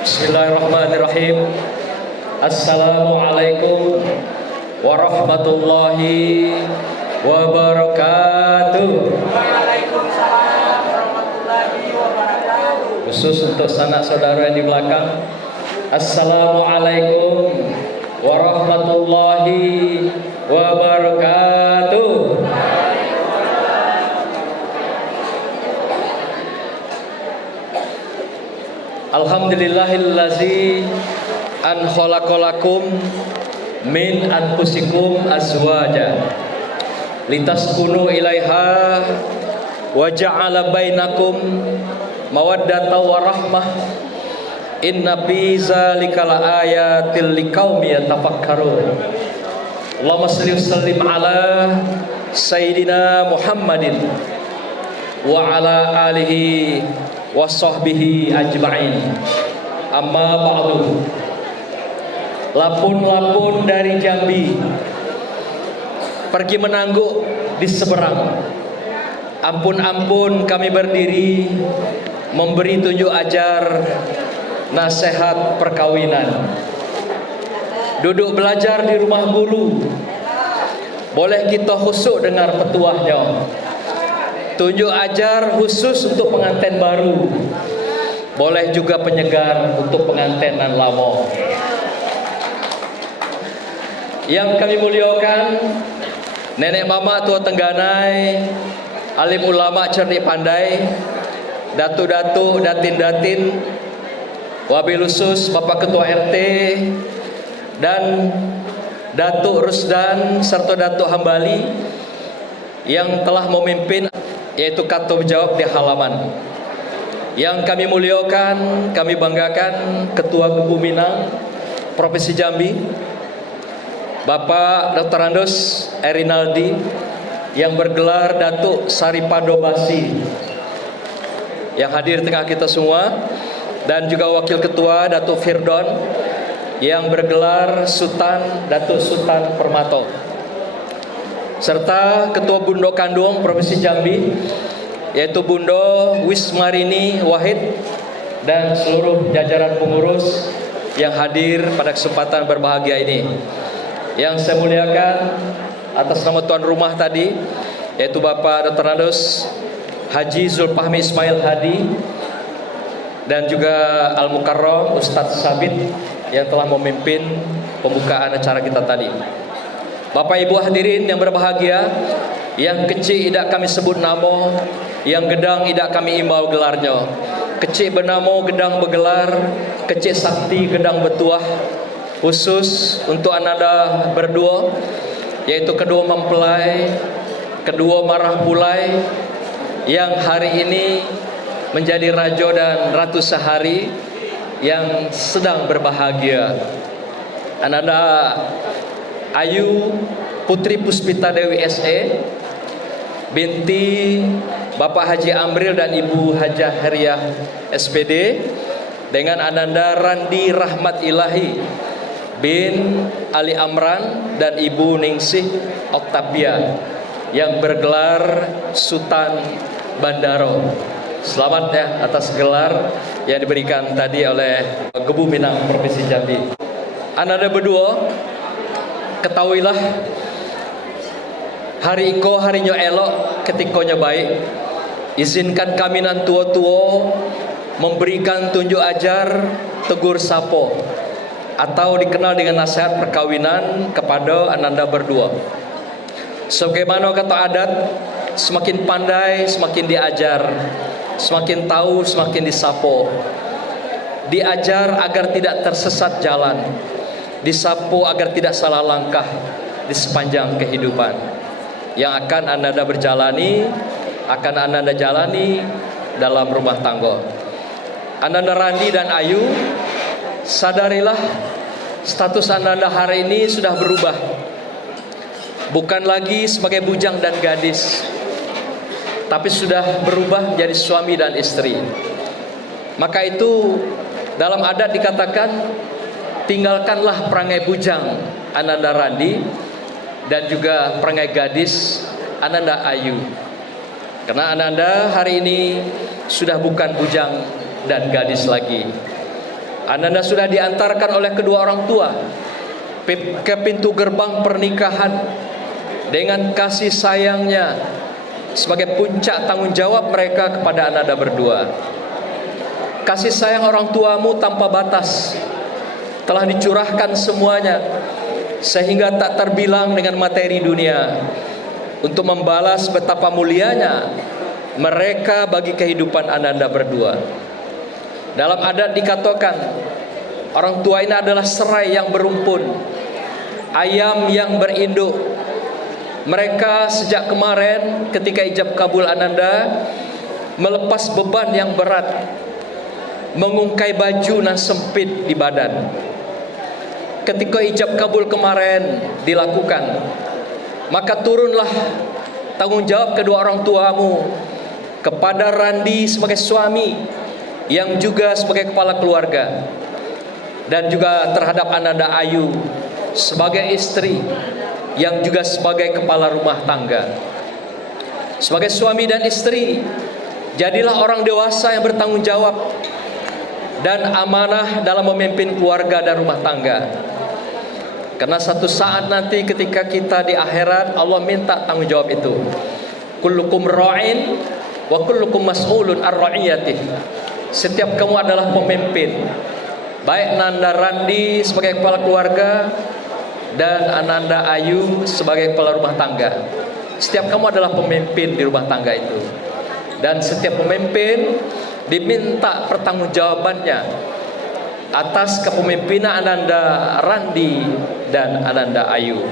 Bismillahirrahmanirrahim. Assalamualaikum warahmatullahi wabarakatuh. Waalaikumsalam warahmatullahi wabarakatuh. Khusus untuk sanak saudara yang di belakang, Assalamualaikum warahmatullahi wabarakatuh. Alhamdulillahillazi an khalaqalakum min anfusikum azwaja litaskunu ilaiha wa ja'ala bainakum mawaddata wa rahmah inna fi dzalika laayatil liqaumi yatafakkarun. Allahumma shalli wa sallim ala sayyidina Muhammadin wa ala alihi wa sahbihi ajma'in. Amma ba'du. Lapun-lapun dari Jambi pergi menangguk di seberang. Ampun-ampun kami berdiri memberi tunjuk ajar nasihat perkawinan. Duduk belajar di rumah guru, boleh kita khusyuk dengar petuahnya. Tunjuk ajar khusus untuk pengantin baru, boleh juga penyegar untuk pengantinan lama. Yang kami muliakan nenek mama tua Tengganai, alim ulama cerdik pandai, datu-datu, datin-datin, wabil khusus Bapak Ketua RT dan Datuk Rusdan serta Datuk Hambali yang telah memimpin, yaitu Katub Jawab di halaman. Yang kami muliakan, kami banggakan Ketua Gebu Minang Provinsi Jambi, Bapak Dr. Andus Erinaldi yang bergelar Datuk Saripado Basi yang hadir tengah kita semua, dan juga Wakil Ketua Datuk Firdon yang bergelar Sultan Datuk Sultan Permato, serta Ketua Bundo Kandung Provinsi Jambi yaitu Bundo Wismarini Wahid dan seluruh jajaran pengurus yang hadir pada kesempatan berbahagia ini. Yang saya muliakan atas nama tuan rumah tadi yaitu Bapak Dr. Andus Haji Zulfahmi Ismail Hadi dan juga Al-Mukarram Ustadz Sabit yang telah memimpin pembukaan acara kita tadi. Bapak Ibu hadirin yang berbahagia, yang kecil tidak kami sebut nama, yang gedang tidak kami imbau gelarnya. Kecil bernama gedang bergelar, kecil sakti gedang bertuah. Khusus untuk ananda berdua, yaitu kedua mempelai, kedua marah pulai, yang hari ini menjadi raja dan ratu sehari yang sedang berbahagia. Ananda Ayu Putri Puspita Dewi SE binti Bapak Haji Amril dan Ibu Hajah Heriah SPD, dengan Ananda Randi Rahmat Ilahi bin Ali Amran dan Ibu Ningsih Oktavia yang bergelar Sultan Bandaro. Selamat ya atas gelar yang diberikan tadi oleh Gebu Minang Provinsi Jambi. Ananda berdua, ketahuilah hari iko harinya elok, ketikonya baik. Izinkan kami nan tua-tua memberikan tunjuk ajar tegur sapo atau dikenal dengan nasihat perkawinan kepada ananda berdua. Sebagaimana kata adat, semakin pandai semakin diajar, semakin tahu semakin disapo. Diajar agar tidak tersesat jalan, disapo agar tidak salah langkah di sepanjang kehidupan yang akan ananda berjalani, akan ananda jalani dalam rumah tangga. Ananda Randi dan Ayu, sadarilah status ananda hari ini sudah berubah. Bukan lagi sebagai bujang dan gadis, tapi sudah berubah menjadi suami dan istri. Maka itu dalam adat dikatakan, tinggalkanlah perangai bujang Ananda Randi dan juga perangai gadis Ananda Ayu. Karena Ananda hari ini sudah bukan bujang dan gadis lagi. Ananda sudah diantarkan oleh kedua orang tua ke pintu gerbang pernikahan dengan kasih sayangnya sebagai puncak tanggung jawab mereka kepada Ananda berdua. Kasih sayang orang tuamu tanpa batas telah dicurahkan semuanya, sehingga tak terbilang dengan materi dunia, untuk membalas betapa mulianya mereka bagi kehidupan Ananda berdua. Dalam adat dikatakan, orang tua ini adalah serai yang berumpun, ayam yang berinduk. Mereka sejak kemarin ketika ijab kabul Ananda melepas beban yang berat, mengungkai baju nan sempit di badan. Ketika ijab kabul kemarin dilakukan, maka turunlah tanggung jawab kedua orang tuamu kepada Randi sebagai suami yang juga sebagai kepala keluarga, dan juga terhadap Ananda Ayu sebagai istri yang juga sebagai kepala rumah tangga. Sebagai suami dan istri, jadilah orang dewasa yang bertanggung jawab dan amanah dalam memimpin keluarga dan rumah tangga. Karena satu saat nanti ketika kita di akhirat, Allah minta tanggung jawab itu. Kullukum ra'in wa kullukum mas'ulun ar-ra'iyatih. Setiap kamu adalah pemimpin. Baik Nanda Randi sebagai kepala keluarga dan Ananda Ayu sebagai kepala rumah tangga. Setiap kamu adalah pemimpin di rumah tangga itu. Dan setiap pemimpin diminta pertanggungjawabannya atas kepemimpinan Ananda Randi dan Ananda Ayu.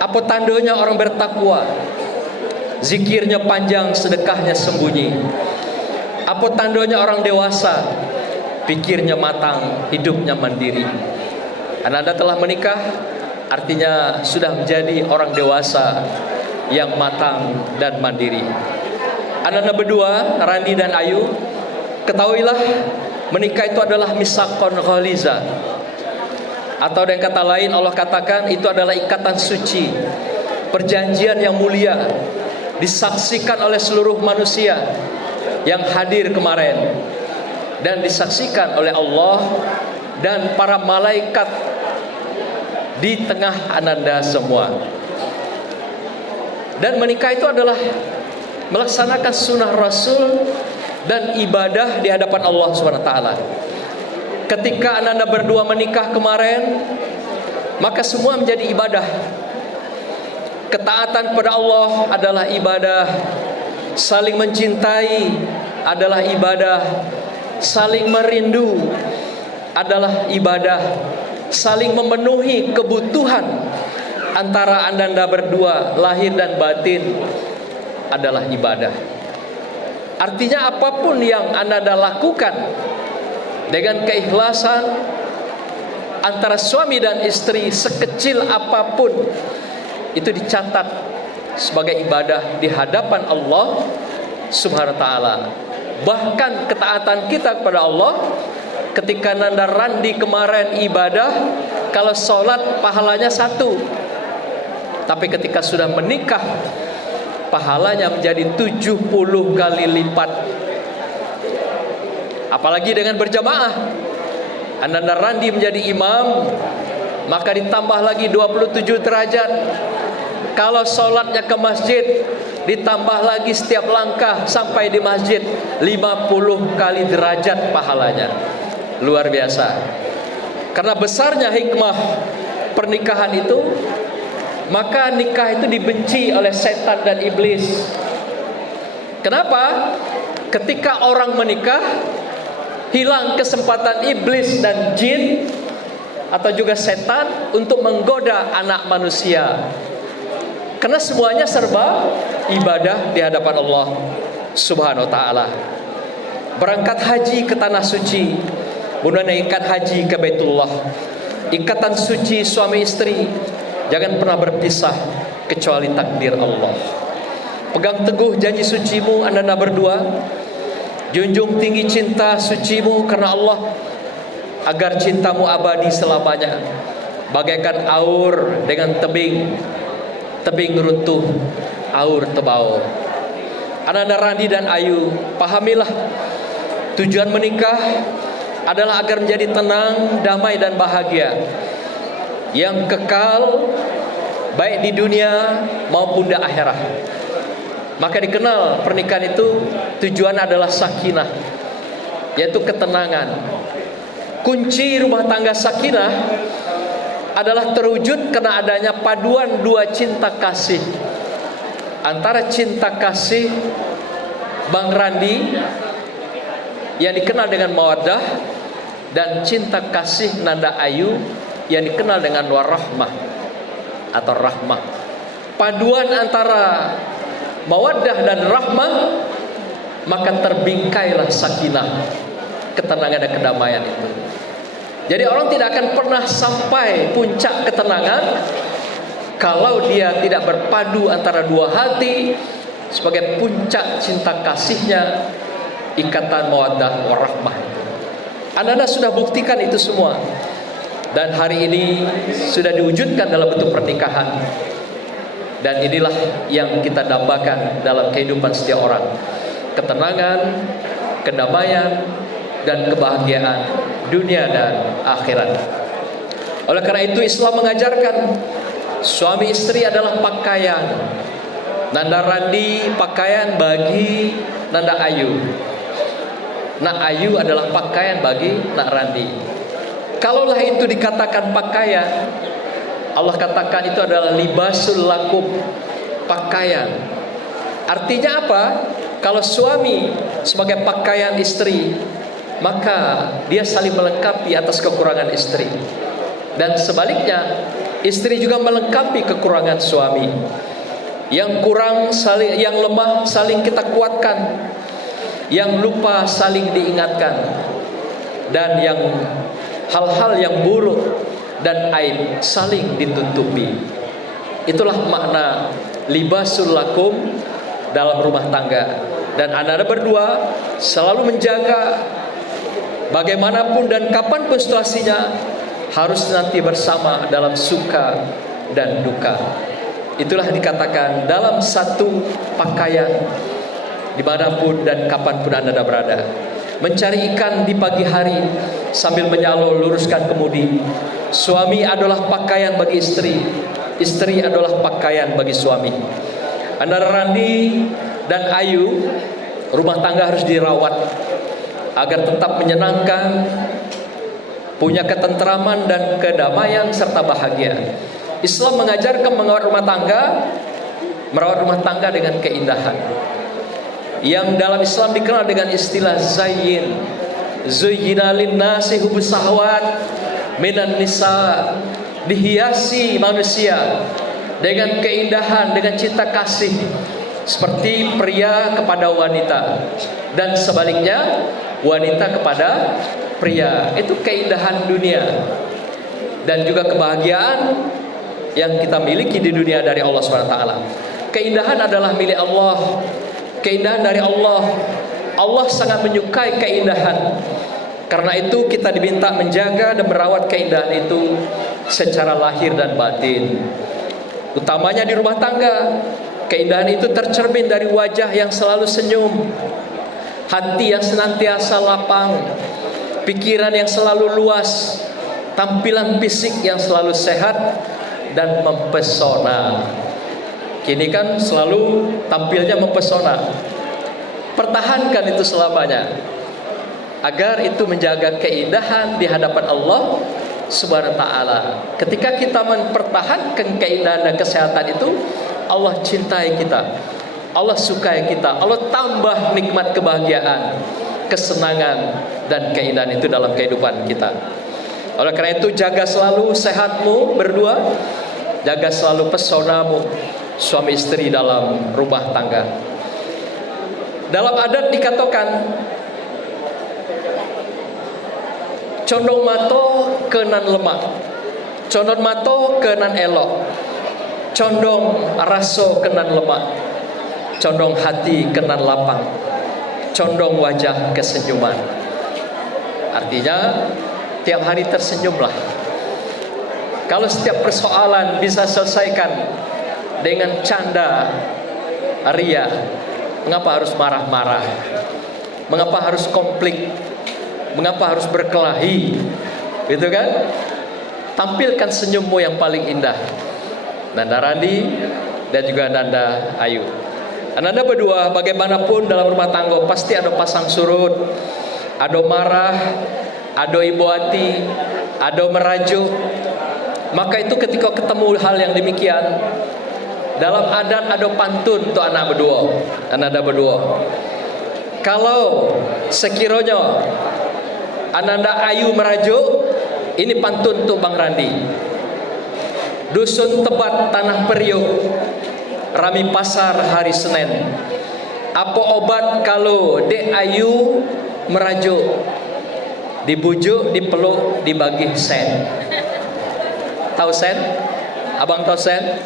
Apa tandanya orang bertakwa? Zikirnya panjang, sedekahnya sembunyi. Apa tandanya orang dewasa? Pikirnya matang, hidupnya mandiri. Ananda telah menikah, artinya sudah menjadi orang dewasa yang matang dan mandiri. Ananda berdua, Randi dan Ayu, ketahuilah menikah itu adalah misakon ghaliza, atau dengan kata lain Allah katakan itu adalah ikatan suci, perjanjian yang mulia, disaksikan oleh seluruh manusia yang hadir kemarin, dan disaksikan oleh Allah dan para malaikat di tengah Ananda semua. Dan menikah itu adalah melaksanakan sunnah Rasul dan ibadah di hadapan Allah SWT. Ketika Ananda berdua menikah kemarin, maka semua menjadi ibadah. Ketaatan kepada Allah adalah ibadah, saling mencintai adalah ibadah, saling merindu adalah ibadah, saling memenuhi kebutuhan antara Ananda berdua lahir dan batin adalah ibadah. Artinya apapun yang Ananda lakukan dengan keikhlasan antara suami dan istri, sekecil apapun, itu dicatat sebagai ibadah di hadapan Allah Subhanahu wa taala. Bahkan ketaatan kita kepada Allah, ketika Nanda Randi kemarin ibadah, kalau sholat pahalanya 1, tapi ketika sudah menikah pahalanya menjadi 70 kali lipat. Apalagi dengan berjamaah, Ananda Randi menjadi imam, maka ditambah lagi 27 derajat. Kalau sholatnya ke masjid, ditambah lagi setiap langkah sampai di masjid 50 kali derajat pahalanya. Luar biasa. Karena besarnya hikmah pernikahan itu, maka nikah itu dibenci oleh setan dan iblis. Kenapa? Ketika orang menikah, hilang kesempatan iblis dan jin atau juga setan untuk menggoda anak manusia. Karena semuanya serba ibadah di hadapan Allah Subhanahu wa taala. Berangkat haji ke tanah suci, menunaikan haji ke Baitullah. Ikatan suci suami istri jangan pernah berpisah kecuali takdir Allah. Pegang teguh janji sucimu Ananda berdua. Junjung tinggi cinta sucimu karena Allah, agar cintamu abadi selamanya. Bagaikan aur dengan tebing, tebing runtuh, aur tebau. Ananda Randi dan Ayu, pahamilah tujuan menikah adalah agar menjadi tenang, damai dan bahagia yang kekal baik di dunia maupun di akhirat. Maka dikenal pernikahan itu tujuan adalah sakinah, yaitu ketenangan. Kunci rumah tangga sakinah adalah terwujud karena adanya paduan dua cinta kasih, antara cinta kasih Bang Randi yang dikenal dengan mawaddah dan cinta kasih Nanda Ayu yang dikenal dengan warahmah atau rahmah. Paduan antara mawaddah dan rahmah, maka terbingkailah sakinah, ketenangan dan kedamaian itu. Jadi orang tidak akan pernah sampai puncak ketenangan kalau dia tidak berpadu antara dua hati sebagai puncak cinta kasihnya, ikatan mawaddah warahmah. Anda sudah buktikan itu semua, dan hari ini sudah diwujudkan dalam bentuk pernikahan. Dan inilah yang kita dambakan dalam kehidupan setiap orang: ketenangan, kedamaian, dan kebahagiaan dunia dan akhirat. Oleh karena itu Islam mengajarkan suami istri adalah pakaian. Nanda Randi pakaian bagi Nanda Ayu, Nak Ayu adalah pakaian bagi Nak Randi. Kalaulah itu dikatakan pakaian, Allah katakan itu adalah libasul lakum, pakaian. Artinya apa? Kalau suami sebagai pakaian istri, maka dia saling melengkapi atas kekurangan istri. Dan sebaliknya, istri juga melengkapi kekurangan suami. Yang kurang saling, yang lemah saling kita kuatkan, yang lupa saling diingatkan, dan yang hal-hal yang buruk dan aib saling ditutupi. Itulah makna libasul lakum dalam rumah tangga. Dan anda berdua selalu menjaga bagaimanapun dan kapanpun situasinya, harus nanti bersama dalam suka dan duka. Itulah dikatakan dalam satu pakaian, dimanapun dan kapanpun anda berada. Mencari ikan di pagi hari sambil menyalur luruskan kemudi. Suami adalah pakaian bagi istri, istri adalah pakaian bagi suami. Antara Randi dan Ayu, rumah tangga harus dirawat agar tetap menyenangkan, punya ketentraman dan kedamaian serta bahagia. Islam mengajarkan merawat rumah tangga dengan keindahan, yang dalam Islam dikenal dengan istilah zayyin. Zuyyina lin-nasi hubbus syahwat minan nisa, dihiasi manusia dengan keindahan, dengan cinta kasih, seperti pria kepada wanita dan sebaliknya wanita kepada pria. Itu keindahan dunia dan juga kebahagiaan yang kita miliki di dunia dari Allah SWT. Keindahan adalah milik Allah, keindahan dari Allah. Allah sangat menyukai keindahan. Karena itu kita diminta menjaga dan merawat keindahan itu secara lahir dan batin, utamanya di rumah tangga. Keindahan itu tercermin dari wajah yang selalu senyum, hati yang senantiasa lapang, pikiran yang selalu luas, tampilan fisik yang selalu sehat dan mempesona. Kini kan selalu tampilnya mempesona. Pertahankan itu selamanya, agar itu menjaga keindahan di hadapan Allah Subhanahu wa ta'ala. Ketika kita mempertahankan keindahan dan kesehatan itu, Allah cintai kita, Allah sukai kita, Allah tambah nikmat kebahagiaan, kesenangan dan keindahan itu dalam kehidupan kita. Oleh karena itu jaga selalu sehatmu berdua, jaga selalu pesonamu suami istri dalam rumah tangga. Dalam adat dikatakan condong mato kenan lemak, condong mato kenan elok, condong raso kenan lemak, condong hati kenan lapang, condong wajah kesenyuman. Artinya tiap hari tersenyumlah. Kalau setiap persoalan bisa selesaikan dengan canda ria, mengapa harus marah-marah? Mengapa harus konflik Mengapa harus berkelahi? Gitu kan? Tampilkan senyummu yang paling indah. Nanda Randi dan juga Nanda Ayu. Ananda berdua bagaimanapun dalam rumah tangga pasti ada pasang surut, ada marah, ada ibu hati, ada merajuk. Maka itu ketika ketemu hal yang demikian, dalam adat ada pantun untuk anak berdua, Ananda berdua. Kalau sekiranya Ananda Ayu merajuk, ini pantun untuk Bang Randi. Dusun Tebat Tanah Periuk, rami pasar hari Senin. Apa obat kalau Dek Ayu merajuk? Dibujuk, dipeluk, dibagi sen. Tahu sen? Abang tahu sen?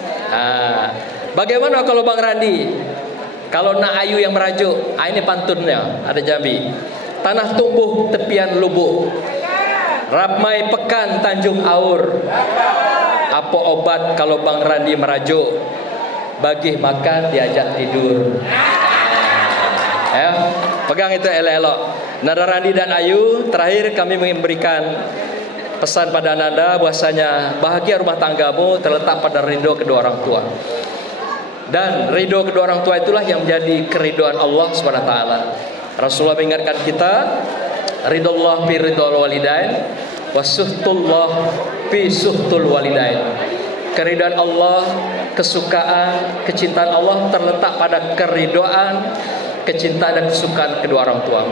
Bagaimana kalau Bang Randi? Kalau nak Ayu yang merajuk, ini pantunnya, ada Jambi. Tanah tumbuh tepian lubuk, ramai pekan Tanjung Aur. Apa obat kalau Bang Randi merajuk? Bagi makan, diajak tidur. Ya, pegang itu elok-elok. Nanda Randi dan Ayu, terakhir kami memberikan pesan pada Ananda bahwasanya bahagia rumah tanggamu terletak pada ridho kedua orang tua. Dan ridho kedua orang tua itulah yang menjadi keridhaan Allah Subhanahu wa taala. Rasulullah mengingatkan kita, ridullah fi ridul walidain wa suhtullah fi suhtul walidain. Keridhaan Allah, kesukaan, kecintaan Allah terletak pada keridhaan, kecintaan dan kesukaan kedua orang tua.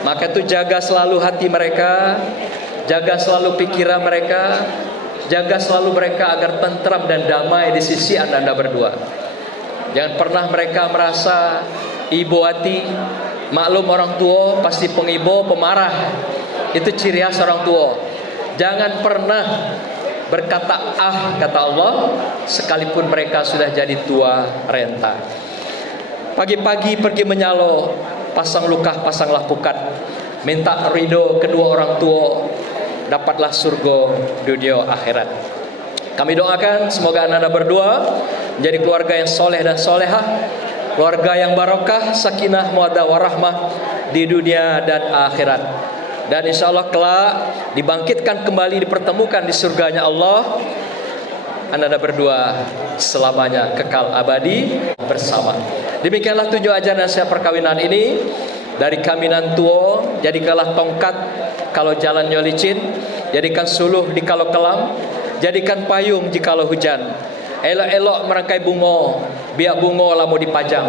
Maka itu jaga selalu hati mereka, jaga selalu pikiran mereka, jaga selalu mereka agar tentram dan damai di sisi Anda berdua. Jangan pernah mereka merasa ibu hati. Maklum orang tua pasti pengibo, pemarah. Itu ciri khas orang tua. Jangan pernah berkata kata Allah, sekalipun mereka sudah jadi tua renta. Pagi-pagi pergi menyalo, pasang lukah, pasanglah pukat. Minta ridho kedua orang tua, dapatlah surga dunia akhirat. Kami doakan semoga Anda berdua menjadi keluarga yang soleh dan solehah, keluarga yang barokah, sakinah, mawaddah warahmah di dunia dan akhirat. Dan insya Allah kelak dibangkitkan kembali, dipertemukan di surganya Allah. Anda berdua selamanya kekal abadi bersama. Demikianlah 7 ajaran nasihat perkawinan ini. Dari kaminan tua, jadikanlah tongkat kalau jalannya licin, jadikan suluh di kalau kelam, jadikan payung jikalau hujan. Elok-elok merangkai bunga, biar bunga lama dipajang.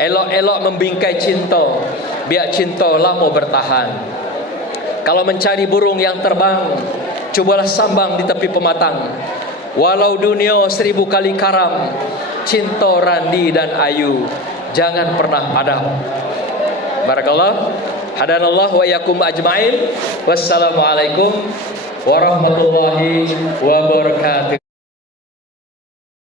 Elok-elok membingkai cinta, biar cinta lama bertahan. Kalau mencari burung yang terbang, cobalah sambang di tepi pematang. Walau dunia 1000 kali karam, cinta Randi dan Ayu jangan pernah padam. Barakallah. Hadanallah wa yakum ajma'in. Wassalamualaikum warahmatullahi wabarakatuh.